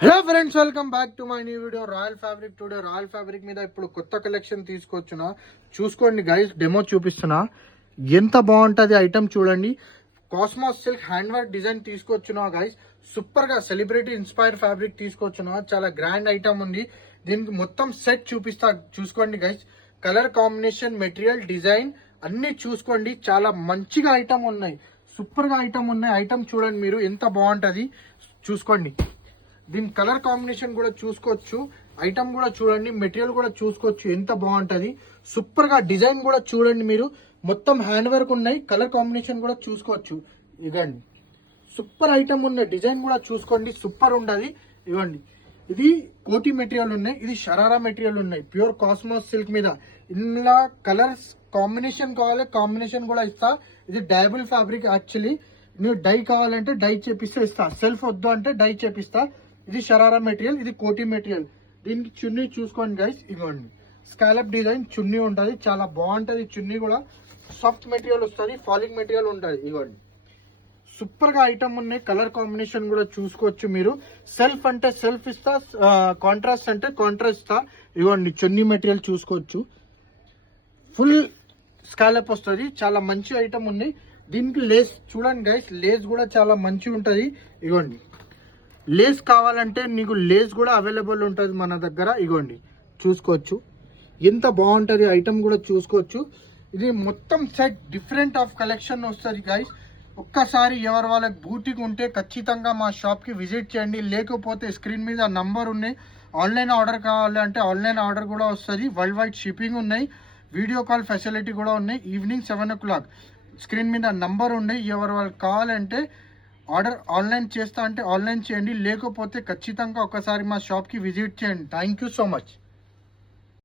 Hello friends, welcome back to my new video royal fabric. Today royal fabric మీద ఇప్పుడు కొత్త collection తీసుకొచ్చిన. చూసుకోండి గైస్, డెమో చూపిస్తున్నా. ఎంత బాగుంటుంది ఐటమ్ చూడండి. Cosmos silk hand work design తీసుకొచ్చిన గైస్. సూపర్ గా సెలబ్రిటీ ఇన్స్పైర్ ఫ్యాబ్రిక్ తీసుకొచ్చిన. చాలా గ్రాండ్ ఐటమ్ ఉంది. దీనికి మొత్తం సెట్ చూపిస్తా. చూసుకోండి guys, colour combination, material, design అన్ని చూసుకోండి. చాలా మంచిగా ఐటమ్ ఉన్నాయి. సూపర్ గా ఐటమ్ ఉన్నాయి. ఐటమ్ చూడండి మీరు, ఎంత బాగుంటది చూసుకోండి. దీని కలర్ కాంబినేషన్ కూడా చూసుకోవచ్చు. ఐటమ్ కూడా చూడండి, మెటీరియల్ కూడా చూసుకోవచ్చు, ఎంత బాగుంటది. సూపర్ గా డిజైన్ కూడా చూడండి మీరు, మొత్తం హ్యాండ్ వర్క్ ఉన్నాయి. కలర్ కాంబినేషన్ కూడా చూసుకోవచ్చు. ఇదండి సూపర్ ఐటమ్ ఉన్నాయి. డిజైన్ కూడా చూసుకోండి, సూపర్ ఉండదు. ఇవ్వండి, ఇది కోటి మెటీరియల్ ఉన్నాయి, ఇది షరారా మెటీరియల్ ఉన్నాయి. ప్యూర్ కాస్మోస్ సిల్క్ మీద ఇందులో కలర్స్ కాంబినేషన్ కావాలి, కాంబినేషన్ కూడా ఇస్తా. ఇది డైబుల్ ఫ్యాబ్రిక్. యాక్చువల్లీ మీరు డై కావాలంటే డై చేపిస్తే ఇస్తా, సెల్ఫ్ వద్దు అంటే డై చేపిస్తా. ఇది షరారా మెటీరియల్, ఇది కోటి మెటీరియల్. దీనికి చున్నీ చూసుకోండి గైస్. ఇవ్వండి, స్కాలప్ డిజైన్ చున్నీ ఉంటుంది, చాలా బాగుంటుంది. చున్నీ కూడా సాఫ్ట్ మెటీరియల్ వస్తుంది, ఫాలింగ్ మెటీరియల్ ఉంటుంది. ఇవ్వండి, సూపర్ గా ఐటమ్ ఉన్నాయి. కలర్ కాంబినేషన్ కూడా చూసుకోవచ్చు మీరు. సెల్ఫ్ అంటే సెల్ఫ్ ఇస్తా, కాంట్రాస్ట్ అంటే కాంట్రాస్ట్ ఇస్తా. ఇవ్వండి, చున్నీ మెటీరియల్ చూసుకోవచ్చు. ఫుల్ స్కాలప్ వస్తుంది, చాలా మంచి ఐటమ్ ఉన్నాయి. దీనికి లేస్ చూడండి గైస్, లేస్ కూడా చాలా మంచి ఉంటుంది. ఇవ్వండి, లేస్ కావాలంటే నీకు లేస్ కూడా అవైలబుల్ ఉంటుంది మన దగ్గర. ఇగోండి, చూసుకోవచ్చు, ఎంత బాగుంటుంది ఐటమ్ కూడా చూసుకోవచ్చు. ఇది మొత్తం సెట్ డిఫరెంట్ ఆఫ్ కలెక్షన్ వస్తుంది గైస్. ఒక్కసారి ఎవరు వాళ్ళకి బూటికి ఉంటే ఖచ్చితంగా మా షాప్కి విజిట్ చేయండి. లేకపోతే స్క్రీన్ మీద నంబర్ ఉన్నాయి. ఆన్లైన్ ఆర్డర్ కావాలంటే ఆన్లైన్ ఆర్డర్ కూడా వస్తుంది. వరల్డ్ వైడ్ షిప్పింగ్ ఉన్నాయి, వీడియో కాల్ ఫెసిలిటీ కూడా ఉన్నాయి. ఈవినింగ్ 7 o'clock స్క్రీన్ మీద నంబర్ ఉన్నాయి. ఎవరు వాళ్ళకి కావాలంటే ఆర్డర్ ఆన్లైన్ చేస్తా అంటే ఆన్లైన్ చేయండి. లేకపోతే ఖచ్చితంగా ఒకసారి మా షాప్కి విజిట్ చేయండి. Thank you so much.